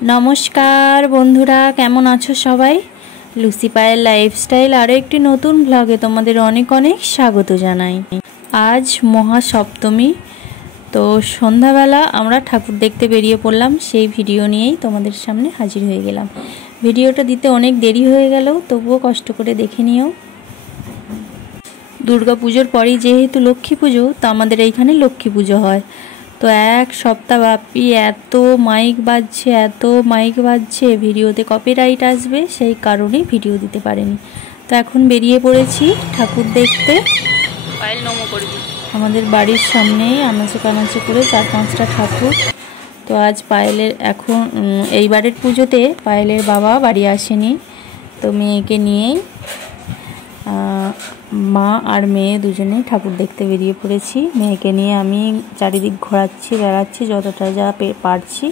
नमस्कार बंधुरा केमन आछो सबाई लुसी पायेर लाइफस्टाइल आरो एकटी नतून ब्लगे तोमादेर अनेक अनेक स्वागत जानाई। आज महासप्तमी तो सन्ध्याबेला आमरा ठाकुर देखते बेरिये पड़लाम सेई भिडियो नियेई तोमादेर सामने हाजिर हये गेलाम। भिडियोटा दिते अनेक देरी हये गेल तबुओ कष्ट करे देखे निओ। दुर्गा पुजोर परेई जेहेतु लक्ष्मी पुजो तो आमादेर एइखाने लक्ष्मी पुजो हय। तो एक सप्ताह व्यापी एत माइक बाजছে ভিডিওতে কপিরাইট আসবে সেই কারণে ভিডিও দিতে পারিনি। তো এখন বেরিয়ে পড়েছি ঠাকুর দেখতে। পায়েল নমো করবি আমাদের বাড়ির সামনেই আনাচে কানাচে করে 4-5টা ঠাকুর। তো আজ পায়েলের এখন এইবারের পুজোতে পায়েলের বাবা বাড়ি আসেনি, তো মেয়েকে নিয়েই মা আর মেয়ে দুজনেই ঠাকুর দেখতে বেরিয়ে পড়েছি। মেয়েকে নিয়ে আমি চারিদিক ঘোরাচ্ছি বেড়াচ্ছি যতটা যা পারছি,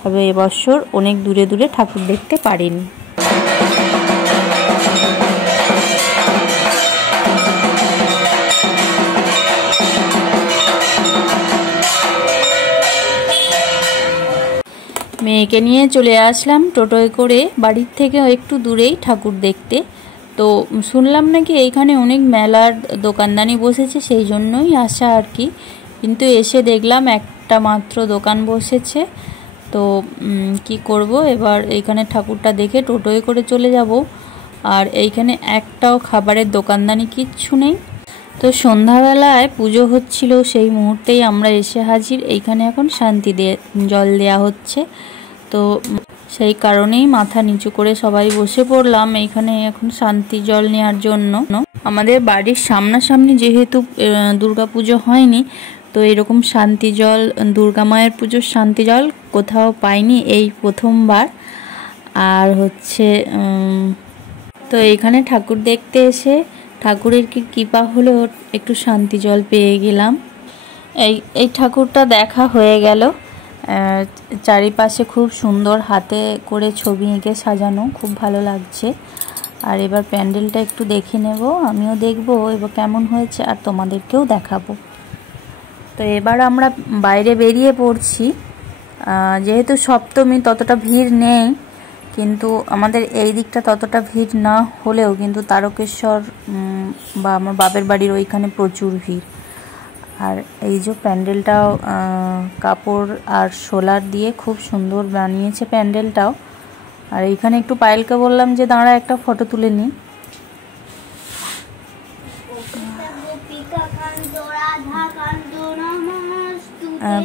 তবে এবছর অনেক দূরে দূরে ঠাকুর দেখতে পারিনি। মেয়েকে নিয়ে চলে আসলাম টোটোয় করে বাড়ির থেকে একটু দূরেই ঠাকুর দেখতে। তো শুনলাম নাকি এইখানে অনেক মেলার দোকানদানি বসেছে, সেই জন্যই আসা আর কি। কিন্তু এসে দেখলাম একটা মাত্র দোকান বসেছে। তো কি করব, এবার এইখানে ঠাকুরটা দেখে টোটোয় করে চলে যাব। আর এইখানে একটাও খাবারের দোকানদানি কিচ্ছু নেই। তো সন্ধ্যাবেলায় পুজো হচ্ছিল, সেই মুহূর্তেই আমরা এসে হাজির। এইখানে এখন শান্তি জল দেয়া হচ্ছে, তো সেই কারণেই মাথা নিচু করে সবাই বসে পড়লাম এইখানে এখন শান্তি জল নেওয়ার জন্য। আমাদের বাড়ির সামনাসামনি যেহেতু দুর্গা পুজো হয়নি, তো এরকম শান্তি জল দুর্গা মায়ের পুজোর শান্তি জল কোথাও পাইনি, এই প্রথমবার। আর হচ্ছে তো এইখানে ঠাকুর দেখতে এসে ঠাকুরের কি কৃপা হলো, একটু শান্তি জল পেয়ে গেলাম। এই ঠাকুরটা দেখা হয়ে গেল। চারিপাশে খুব সুন্দর হাতে করে ছবি এঁকে সাজানো, খুব ভালো লাগছে। আর এবার প্যান্ডেলটা একটু দেখে নেব, আমিও দেখব এবার কেমন হয়েছে আর তোমাদেরকেও দেখাবো। তো এবার আমরা বাইরে বেরিয়ে পড়ছি। যেহেতু সপ্তমী ততটা ভিড় নেই, কিন্তু আমাদের এই দিকটা ততটা ভিড় না হলেও কিন্তু তারকেশ্বর বা আমার বাপের বাড়ির ওইখানে প্রচুর ভিড়। আর এই যে প্যান্ডেলটাও কাপড় আর সোলার দিয়ে খুব সুন্দর বানিয়েছে প্যান্ডেলটাও। আর এইখানে একটু পায়েলকে বললাম যে দাঁড়া একটা ফটো তুলে নিই।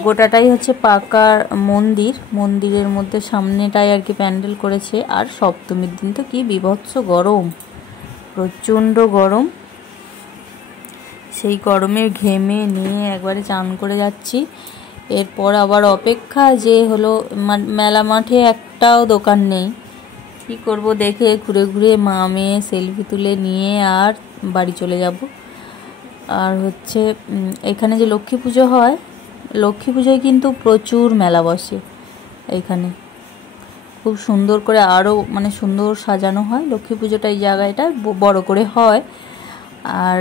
গোটাটাই হচ্ছে পাকা মন্দির, মন্দিরের মধ্যে সামনেটাই আর কি প্যান্ডেল করেছে। আর সপ্তমীর দিন তো কি বিভৎস গরম, প্রচণ্ড গরম। সেই গরমে ঘেমে নিয়ে একবারে চান করে যাচ্ছি। এরপর আবার অপেক্ষা যে হলো মেলা মাঠে একটাও দোকান নেই। কি করব, দেখে ঘুরে ঘুরে মা মেয়ে সেলফি তুলে নিয়ে আর বাড়ি চলে যাব। আর হচ্ছে এখানে যে লক্ষ্মী পুজো হয়, লক্ষ্মী পুজোয় কিন্তু প্রচুর মেলা বসে এইখানে, খুব সুন্দর করে আরও মানে সুন্দর সাজানো হয়। লক্ষ্মী পুজোটা এই জায়গাটা বড় করে হয়। আর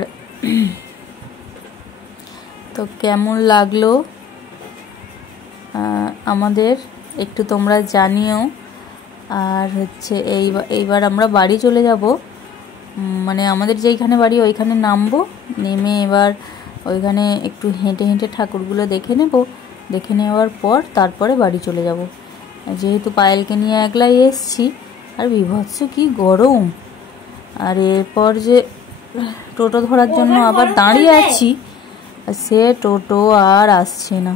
তো কেমন লাগলো আমাদের একটু তোমরা জানিও। আর হচ্ছে এইবার আমরা বাড়ি চলে যাব, মানে আমাদের যেইখানে বাড়ি ওইখানে নামবো, নেমে এবার ওইখানে একটু হেঁটে হেঁটে ঠাকুরগুলো দেখে নেব। দেখে নেওয়ার পর তারপরে বাড়ি চলে যাব। যেহেতু পায়েলকে নিয়ে একলাই এসছি, আর বিভৎস কি গরম। আর এরপর যে টোটো ধরার জন্য আবার দাঁড়িয়ে আছি, সে টোটো আর আসছে না।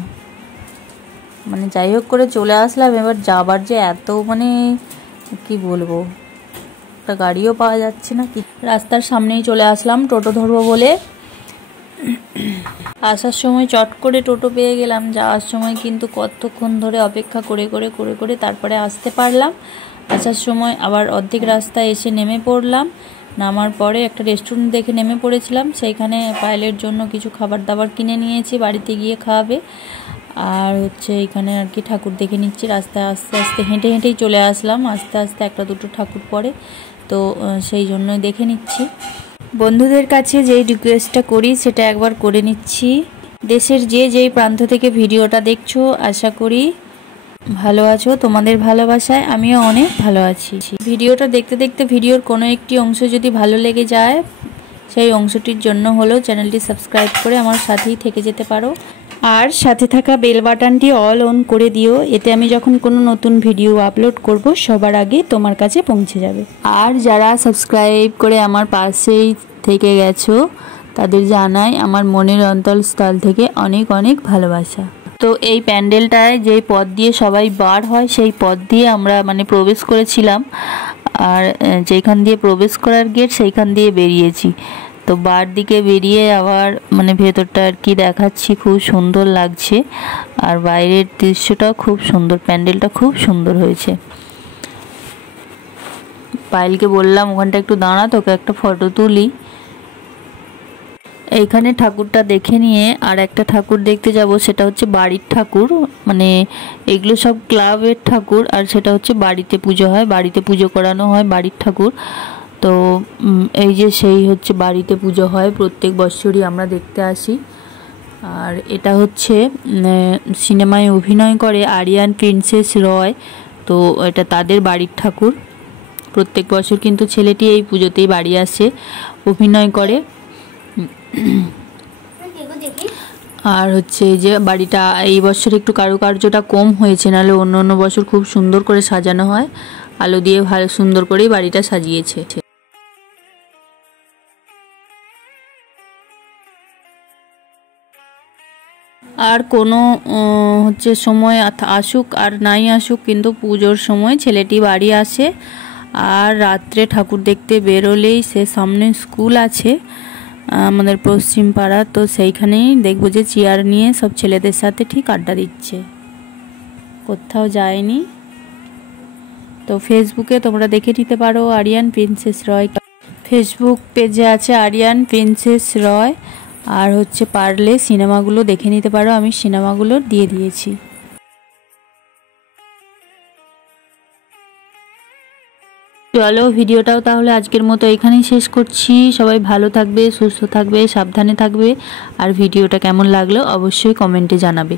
মানে যাই হোক করে চলে আসলাম। এবার যাবার যে এত মানে কি বলবো, একটা গাড়িও পাওয়া যাচ্ছে না। রাস্তার সামনেই চলে আসলাম টোটো ধরবো বলে। আসার সময় চট করে টোটো পেয়ে গেলাম, যাওয়ার সময় কিন্তু কতক্ষণ ধরে অপেক্ষা করে করে করে করে তারপরে আসতে পারলাম। আসার সময় আবার অর্ধেক রাস্তায় এসে নেমে পড়লাম। নামার পরে একটা রেস্টুরেন্ট দেখে নেমে পড়েছিলাম, সেইখানে পায়েলের জন্য কিছু খাবার দাবার কিনে নিয়েছি, বাড়িতে গিয়ে খাওয়াবে। আর হচ্ছে এখানে আর কি ঠাকুর দেখে নিচ্ছি। রাস্তায় আস্তে আস্তে হেঁটে হেঁটেই চলে আসলাম, আস্তে আস্তে একটা দুটো ঠাকুর পড়ে, তো সেই জন্যই দেখে নিচ্ছি। বন্ধুদের কাছে যেই রিকোয়েস্টটা করি সেটা একবার করে নিচ্ছি। দেশের যে যেই প্রান্ত থেকে ভিডিওটা দেখছো, আশা করি ভালো আছো, তোমাদের ভালোবাসায় আমিও অনেক ভালো আছি। ভিডিওটা দেখতে দেখতে ভিডিওর কোনো একটি অংশ যদি ভালো লেগে যায়, সেই অংশটির জন্য হলো চ্যানেলটি সাবস্ক্রাইব করে আমার সাথেই থেকে যেতে পারো। আর সাথে থাকা বেল বাটনটি অল অন করে দিও, এতে আমি যখন কোনো নতুন ভিডিও আপলোড করব সবার আগে তোমার কাছে পৌঁছে যাবে। আর যারা সাবস্ক্রাইব করে আমার পাশেই থেকে গেছো তাদের জানাই আমার মনের অন্তরস্থল থেকে অনেক অনেক ভালোবাসা। তো এই প্যান্ডেলটায় যেই পথ দিয়ে সবাই বার হয় সেই পথ দিয়ে আমরা প্রবেশ করেছিলাম, আর যেখান দিয়ে প্রবেশ করার গেট সেইখান দিয়ে বেরিয়েছি। তো বার দিকে বেরিয়ে আবার ভেতরটা আর কি দেখাচ্ছি, খুব সুন্দর লাগছে। আর বাইরের দৃশ্যটাও খুব সুন্দর, প্যান্ডেলটা খুব সুন্দর হয়েছে। পায়েলকে বললাম ওখানটা একটু দাঁড়া, তোকে একটা ফটো তুলি। এইখানে ঠাকুরটা দেখে নিয়ে আর একটা ঠাকুর দেখতে যাব, সেটা হচ্ছে বাড়ির ঠাকুর। এগুলো সব ক্লাবের ঠাকুর, আর সেটা হচ্ছে বাড়িতে পুজো হয়, বাড়িতে পুজো করানো হয় বাড়ির ঠাকুর। তো এই যে সেই হচ্ছে বাড়িতে পুজো হয়, প্রত্যেক বছরই আমরা দেখতে আসি। আর এটা হচ্ছে সিনেমায় অভিনয় করে আরিয়ান প্রিন্সেস রয়, তো এটা তাদের বাড়ির ঠাকুর। প্রত্যেক বছর কিন্তু ছেলেটি এই পুজোতেই বাড়ি আসে, অভিনয় করে। আর হচ্ছে যে বাড়িটা এই বছর একটু কারুকার্যটা কম হয়েছে, নাহলে অন্য অন্য বছর খুব সুন্দর করে সাজানো হয়, আলো দিয়ে ভালো সুন্দর করেই বাড়িটা সাজিয়েছে। আর কোনো হচ্ছে সময় আসুক আর নাই আসুক, কিন্তু পুজোর সময় ছেলেটি বাড়ি আসে। আর রাত্রে ঠাকুর দেখতে বেরোলেই সে সামনে স্কুল আছে আমাদের পশ্চিম পাড়া, তো সেইখানেই দেখবো যে চেয়ার নিয়ে সব ছেলেদের সাথে ঠিক আড্ডা দিচ্ছে, কোথাও যায়নি। তো ফেসবুকে তোমরা দেখে নিতে পারো আরিয়ান প্রিন্সেস রয়, ফেসবুক পেজে আছে আরিয়ান প্রিন্সেস রয়। আর হচ্ছে পারলে সিনেমাগুলো দেখে নিতে পারো, আমি সিনেমাগুলো দিয়ে দিয়েছি। চলো ভিডিওটাও তাহলে আজকের মতো এখানেই শেষ করছি। সবাই ভালো থাকবে, সুস্থ থাকবে, সাবধানে থাকবে। আর ভিডিওটা কেমন লাগলো অবশ্যই কমেন্টে জানাবে।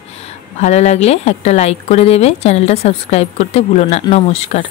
ভালো লাগলে একটা লাইক করে দেবে, চ্যানেলটা সাবস্ক্রাইব করতে ভুলো না। নমস্কার।